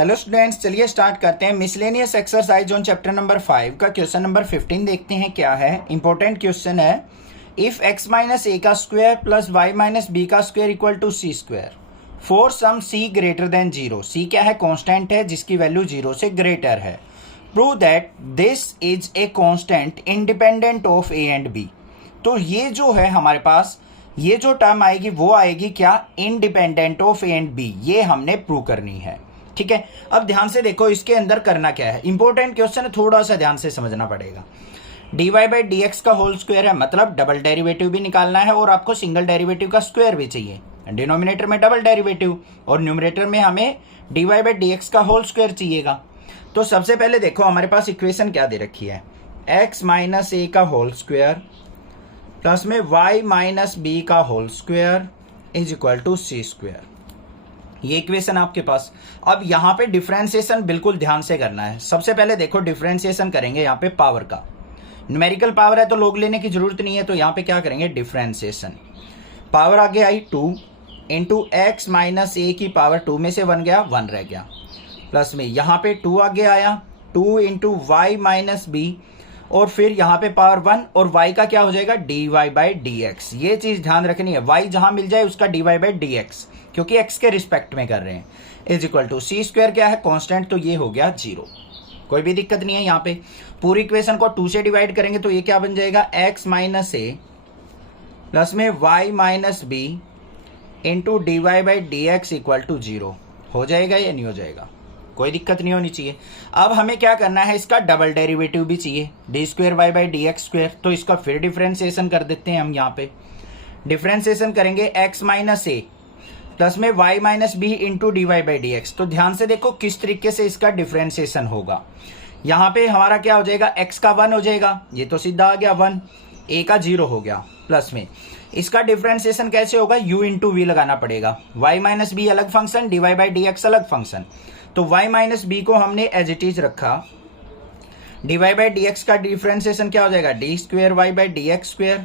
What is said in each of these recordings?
Hello students, चलिए start करते हैं। Miscellaneous exercise on chapter number 5 का क्वेश्चन नंबर 15 देखते हैं क्या है। इंपॉर्टेंट क्वेश्चन है। इफ x माइनस ए का square plus y minus b का square equal to c square for some c greater than zero. c क्या है? कांस्टेंट है जिसकी वैल्यू जीरो से ग्रेटर है। Prove that this is a constant independent of a and b। तो ये जो है हमारे पास ये जो टर्म आएगी वो आएगी क्या? Independent of a and b। ये हमने प्रूव करनी है। ठीक है, अब ध्यान से देखो इसके अंदर करना क्या है। इंपॉर्टेंट क्वेश्चन है, थोड़ा सा ध्यान से समझना पड़ेगा। dy बाई डी एक्स का होल स्क्वायर है, मतलब डबल डेरिवेटिव भी निकालना है और आपको सिंगल डेरिवेटिव का स्क्वायर भी चाहिए। डिनोमिनेटर में डबल डेरिवेटिव और न्यूमरेटर में हमें dy बाई डी एक्स का होल स्क्वायर चाहिएगा। तो सबसे पहले देखो हमारे पास इक्वेशन क्या दे रखी है, x माइनस ए का होल स्क्वायर प्लस में y माइनस बी का whole square is equal to c square. ये इक्वेशन आपके पास। अब यहाँ पे डिफरेंशिएशन बिल्कुल ध्यान से करना है। सबसे पहले देखो डिफरेंशिएशन करेंगे यहाँ पे पावर का। न्यूमेरिकल पावर है तो लोग लेने की जरूरत नहीं है, तो यहाँ पे क्या करेंगे डिफरेंशिएशन। पावर आगे आई 2 इंटू एक्स माइनस ए की पावर 2 में से 1 गया, 1 रह गया, प्लस में यहाँ पे 2 आगे आया 2 इंटू वाई माइनस बी और फिर यहाँ पे पावर 1 और y का क्या हो जाएगा dy बाई डी एक्स। ये चीज ध्यान रखनी है, y जहां मिल जाए उसका dy बाई डी एक्स, क्योंकि x के रिस्पेक्ट में कर रहे हैं। Is equal to c square क्या है? कांस्टेंट, तो ये हो गया 0। कोई भी दिक्कत नहीं है। यहाँ पे पूरी इक्वेशन को 2 से डिवाइड करेंगे तो ये क्या बन जाएगा x माइनस ए प्लस में y minus b into d y by d x equal to 0। हो जाएगा या नहीं हो जाएगा? कोई दिक्कत नहीं होनी चाहिए। अब हमें क्या करना है, इसका डबल डेरिवेटिव भी चाहिए, d square y by d x square. तो इसका फिर डिफरेंशिएशन कर देते हैं हम। यहाँ पे डिफरेंशिएशन करेंगे x माइनस ए प्लस में y minus b into d y by d x. तो ध्यान से देखो किस तरीके से इसका डिफरेंशिएशन होगा। यहाँ पे हमारा क्या हो जाएगा, x का 1 हो जाएगा, ये तो सीधा आ गया 1, a का 0 हो गया, प्लस में इसका डिफरेंशिएशन कैसे होगा, u इंटू वी लगाना पड़ेगा। y माइनस बी अलग function, d y by d x अलग फंक्शन। तो y माइनस बी को हमने एज इट इज रखा। D y by d x का डिफरेंशिएशन क्या हो जाएगा, d square y by d x square,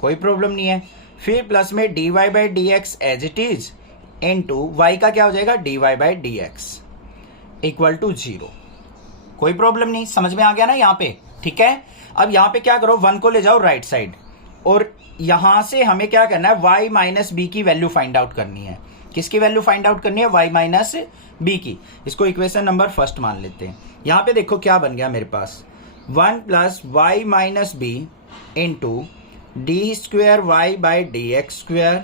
कोई प्रॉब्लम नहीं है। फिर प्लस में d y by d x as it is into y का क्या हो जाएगा d y by d x equal to 0। कोई प्रॉब्लम नहीं, समझ में आ गया ना यहाँ पे? ठीक है, अब यहाँ पे क्या करो, 1 को ले जाओ राइट साइड और यहां से हमें क्या करना है, y माइनस बी की वैल्यू फाइंड आउट करनी है। किसकी वैल्यू फाइंड आउट करनी है? y माइनस बी की। इसको इक्वेशन नंबर फर्स्ट मान लेते हैं। यहाँ पे देखो क्या बन गया मेरे पास, 1 plus y minus b into d square y by d x square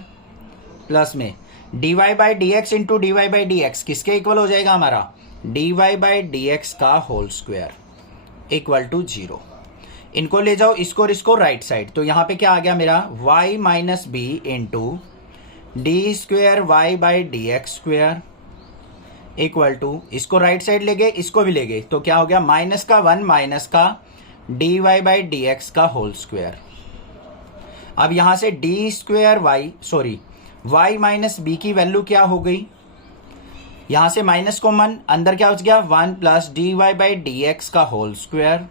plus में d y by d x into d y by d x किसके इक्वल हो जाएगा हमारा, d y by d x का होल स्क्वायर इक्वल टू 0। इनको ले जाओ इसको और इसको राइट साइड। तो यहाँ पे क्या आ गया मेरा, y minus b into d square y by d x square equal to, इसको राइट साइड ले गए इसको भी ले गए, तो क्या हो गया माइनस का 1 माइनस का d y by d x का होल स्क्वायर। अब यहां से d square y minus b की वैल्यू क्या हो गई, यहां से माइनस कॉमन, अंदर क्या हो गया 1 plus d y by d x का होल स्क्वायर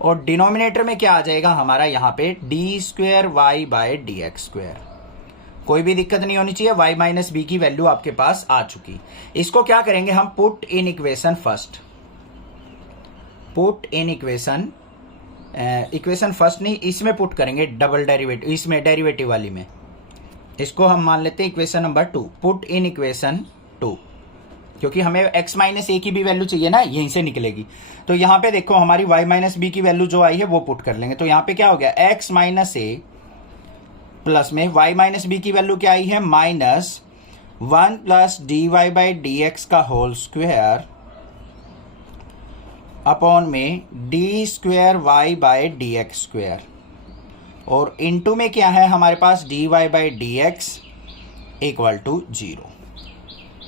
और डिनोमिनेटर में क्या आ जाएगा हमारा यहाँ पे d square y by d x square. कोई भी दिक्कत नहीं होनी चाहिए, y माइनस बी की वैल्यू आपके पास आ चुकी। इसको क्या करेंगे हम, put in equation first. Put in equation first नहीं, इसमें पुट करेंगे डबल डेरिवेटिव, इसमें डेरिवेटिव वाली में। इसको हम मान लेते हैं equation number 2, put in equation 2, क्योंकि हमें x माइनस ए की भी वैल्यू चाहिए ना, यहीं से निकलेगी। तो यहाँ पे देखो हमारी y माइनस बी की वैल्यू जो आई है वो पुट कर लेंगे। तो यहाँ पे क्या हो गया, x माइनस ए प्लस में y माइनस बी की वैल्यू क्या आई है, minus 1 plus d y by d x का होल स्क्वायर अपॉन में d square y by d x square और इनटू में क्या है हमारे पास d y by d x equal to 0।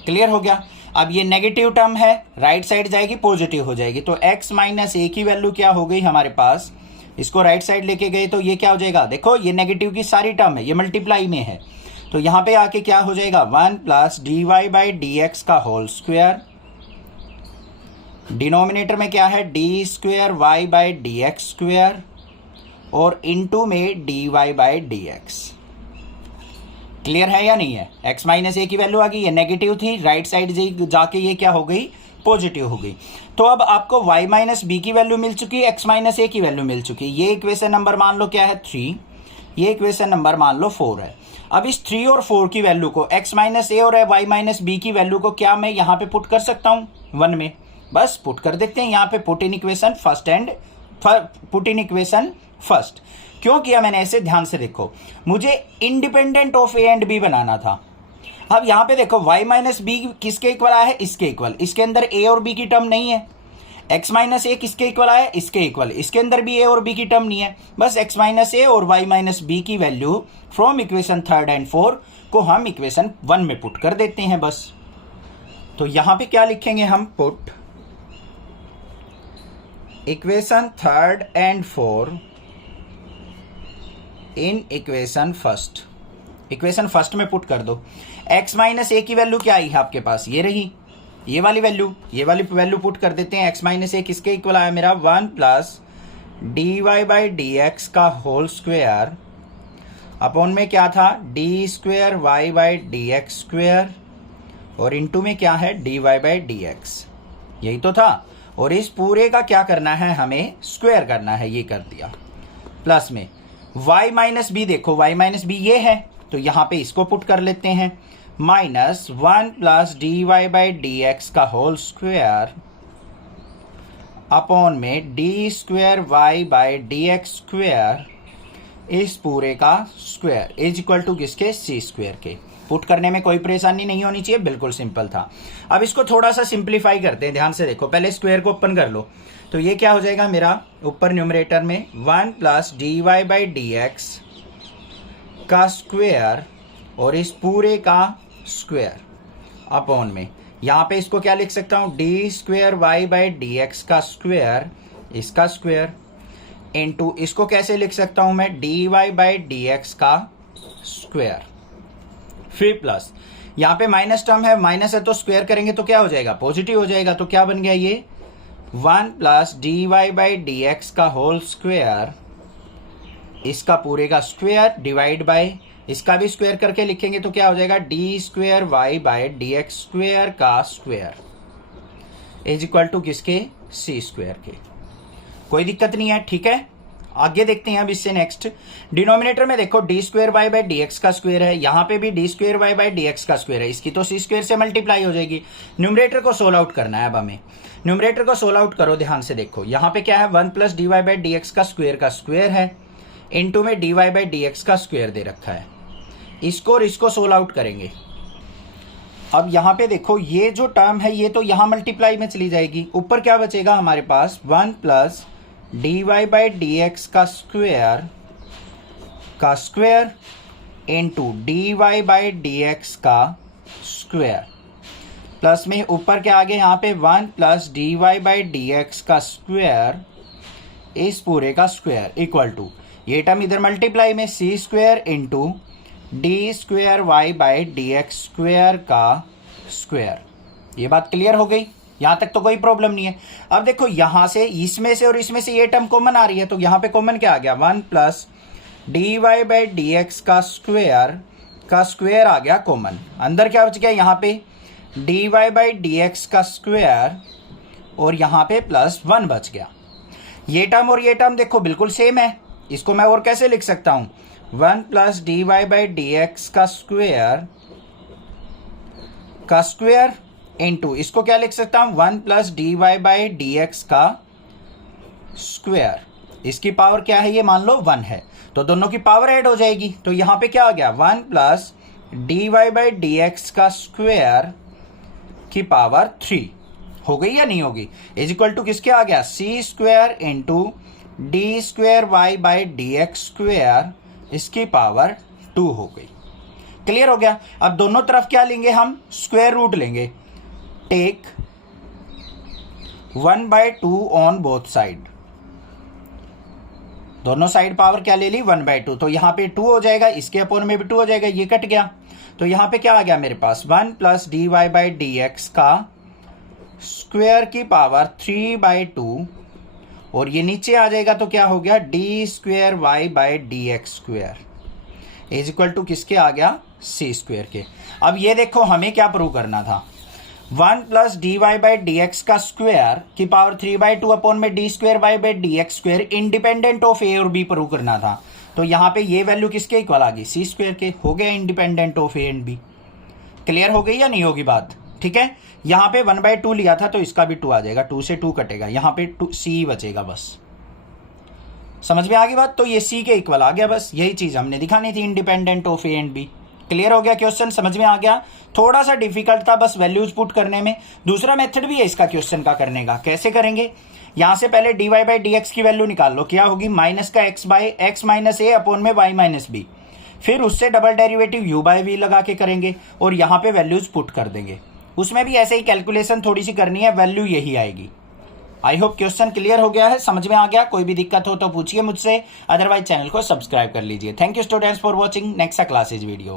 Clear हो गया। अब ये नेगेटिव टर्म है, राइट साइड जाएगी पॉजिटिव हो जाएगी। तो x माइनस ए की वैल्यू क्या हो गई हमारे पास, इसको राइट साइड लेके गए तो ये क्या हो जाएगा, देखो ये नेगेटिव की सारी टर्म है, ये मल्टीप्लाई में है, तो यहाँ पे आके क्या हो जाएगा 1 plus d y by d x का होल स्क्वायर, डिनोमिनेटर में क्या है d square y by d x square और इनटू में d y by d x. Clear है या नहीं है? x माइनस ए की वैल्यू आ गई, ये नेगेटिव थी, राइट साइड जाके ये क्या हो गई, पॉजिटिव हो गई। तो अब आपको y माइनस बी की वैल्यू मिल चुकी है, x माइनस ए की वैल्यू मिल चुकी है। ये इक्वेशन नंबर मान लो क्या है 3, ये इक्वेशन नंबर मान लो 4 है। अब इस 3 और 4 की वैल्यू को x माइनस ए और y माइनस बी की वैल्यू को क्या मैं यहाँ पे पुट कर सकता हूँ 1 में? बस पुट कर देते हैं यहाँ पे, पुट इन इक्वेशन फर्स्ट। क्यों किया मैंने ऐसे? ध्यान से देखो, मुझे independent of a and b बनाना था। अब यहाँ पे देखो y माइनस बी किसके इक्वल आया है, इसके इक्वल। इसके अंदर a और b की टर्म नहीं है। x माइनस ए किसके इक्वल आया है, इसके इक्वल। इसके अंदर भी a और b की टर्म नहीं है। बस x माइनस ए और y माइनस बी की वैल्यू फ्रॉम इक्वेशन 3 एंड 4 को हम इक्वेशन 1 में पुट कर देते हैं बस। तो यहाँ पे क्या लिखेंगे हम, put equation 3 and 4 in equation first. Equation first में पुट कर दो। x माइनस ए की वैल्यू क्या आई है आपके पास, ये रही, ये वाली वैल्यू पुट कर देते हैं। x माइनस ए किसके इक्वल आया मेरा, 1 plus d y by d x का होल स्क्वेयर अपॉन में क्या था, d square y by d x square, और इंटू में क्या है, d y by d x, यही तो था। और इस पूरे का क्या करना है, हमें स्क्वायर करना है, ये कर दिया। प्लस में y माइनस बी, देखो y माइनस बी ये है, तो यहां पे इसको पुट कर लेते हैं, minus 1 plus d y by d x का होल स्क्वायर अपॉन में d square y by d x square, इस पूरे का स्क्वायर इज इक्वल टू किसके, सी स्क्वायर के। पुट करने में कोई परेशानी नहीं होनी चाहिए, बिल्कुल सिंपल था। अब इसको थोड़ा सा सिंप्लीफाई करते हैं, ध्यान से देखो। पहले स्क्वायर को ओपन कर लो, तो ये क्या हो जाएगा मेरा, ऊपर न्यूमरेटर में 1 plus d y by d x का स्क्वायर और इस पूरे का स्क्वायर अपॉन में, यहाँ पे इसको क्या लिख सकता हूँ, d square y by d x का स्क्वायर, इसका स्क्वायर, इनटू इसको कैसे लिख सकता हूँ मैं, d y by d x का स्क्वायर। फिर प्लस, यहाँ पे माइनस टर्म है, माइनस है तो स्क्वायर करेंगे तो क्या हो जाएगा, पॉजिटिव हो जाएगा। तो क्या बन गया ये, 1 plus d y by d x का होल स्क्वायर, इसका पूरे का स्क्वायर डिवाइड बाय इसका भी स्क्वायर करके लिखेंगे तो क्या हो जाएगा, d square y by d x square का स्क्वायर इज इक्वल टू किसके, सी स्क्वायर के। कोई दिक्कत नहीं है, ठीक है। आगे देखते हैं अब इससे नेक्स्ट। डिनोमिनेटर में देखो d square y by d x का स्क्वायर है, यहाँ पे भी d square y by d x का स्क्वायर है, इसकी तो सी स्क्वायर से मल्टीप्लाई हो जाएगी। न्यूमरेटर को सोल्व आउट करना है अब हमें। न्यूमरेटर को सोल्व आउट करो, ध्यान से देखो। यहाँ पे क्या है, 1 plus d y by d x का स्क्वायर है, इनटू में d y by d x का स्क्वायर दे रखा है। इसको और इसको सोल्व आउट करेंगे। अब यहाँ पे देखो, ये जो टर्म है ये तो यहाँ मल्टीप्लाई में चली जाएगी। ऊपर क्या बचेगा हमारे पास, 1 plus d y by d x का square into d y by d x का स्क्वायर, प्लस में ऊपर क्या आ गया यहाँ पे, 1 plus d y by d x का स्क्वायर, इस पूरे का स्क्वायर इक्वल टू, ये टर्म इधर मल्टीप्लाई में, c square into d square y by d x square का स्क्वायर। ये बात क्लियर हो गई, यहां तक तो कोई प्रॉब्लम नहीं है। अब देखो यहां से, इसमें से और इसमें से ये टर्म कॉमन आ रही है, तो यहां पे कॉमन क्या आ गया, 1 plus d y by d x का स्क्वायर आ गया कॉमन। अंदर क्या बच गया, यहाँ पे d y by d x का स्क्वायर और यहाँ पे प्लस 1 बच गया। ये टर्म और ये टर्म देखो बिल्कुल सेम है, इसको मैं और कैसे लिख सकता हूं, 1 plus d y by d x का स्क्वायर इंटू इसको क्या लिख सकता हूं, 1 plus d y by d x का स्क्वायर, इसकी पावर क्या है, ये मान लो 1 है, तो दोनों की पावर ऐड हो जाएगी। तो यहां पे क्या हो गया, 1 plus d y by d x का स्क्वायर की पावर 3 हो गई या नहीं होगी, इज इक्वल टू किसके आ गया, c square into d square y by d x square, इसकी पावर 2 हो गई। क्लियर हो गया। अब दोनों तरफ क्या लेंगे हम, स्क्वायर रूट लेंगे। टेक 1/2 ऑन बोथ साइड, दोनों साइड पावर क्या ले ली, 1/2, तो यहां पे 2 हो जाएगा, इसके अपोन में भी 2 हो जाएगा, ये कट गया। तो यहां पे क्या आ गया मेरे पास, 1 plus d y by d x का स्क्वायर की पावर 3/2, और ये नीचे आ जाएगा तो क्या हो गया, d square y by d x square is equal to किसके आ गया, सी स्क्वेयर के। अब ये देखो हमें क्या प्रूव करना था, 1 plus d y by d x का स्क्वेयर की पावर 3/2 अपॉन में d square y by d x square independent of a और बी प्रूव करना था। तो यहाँ पे ये वैल्यू किसके इक्वल आ गई, सी स्क्वेयर के, हो गया independent of a and b. Clear हो गई या नहीं होगी बात, ठीक है। यहाँ पे 1/2 लिया था तो इसका भी 2 आ जाएगा, 2 से 2 कटेगा, यहाँ पे सी बचेगा, बस समझ में आ गई बात। तो ये सी के इक्वल आ गया, बस यही चीज हमने दिखानी थी, independent of a and b. Clear हो गया क्वेश्चन, समझ में आ गया। थोड़ा सा डिफिकल्ट था बस वैल्यूज पुट करने में। दूसरा मेथड भी है इसका क्वेश्चन का करने का, कैसे करेंगे, यहां से पहले d y by d x की वैल्यू निकाल लो, क्या होगी, माइनस का x by x minus a upon में वाई माइनस बी, फिर उससे double derivative u by v लगा के करेंगे और यहाँ पे वैल्यूज पुट कर देंगे। उसमें भी ऐसे ही कैलकुलेशन थोड़ी सी करनी है, वैल्यू यही आएगी। आई होप क्वेश्चन क्लियर हो गया है, समझ में आ गया। कोई भी दिक्कत हो तो पूछिए मुझसे, अदरवाइज चैनल को सब्सक्राइब कर लीजिए। Thank you students for watching, next classes video.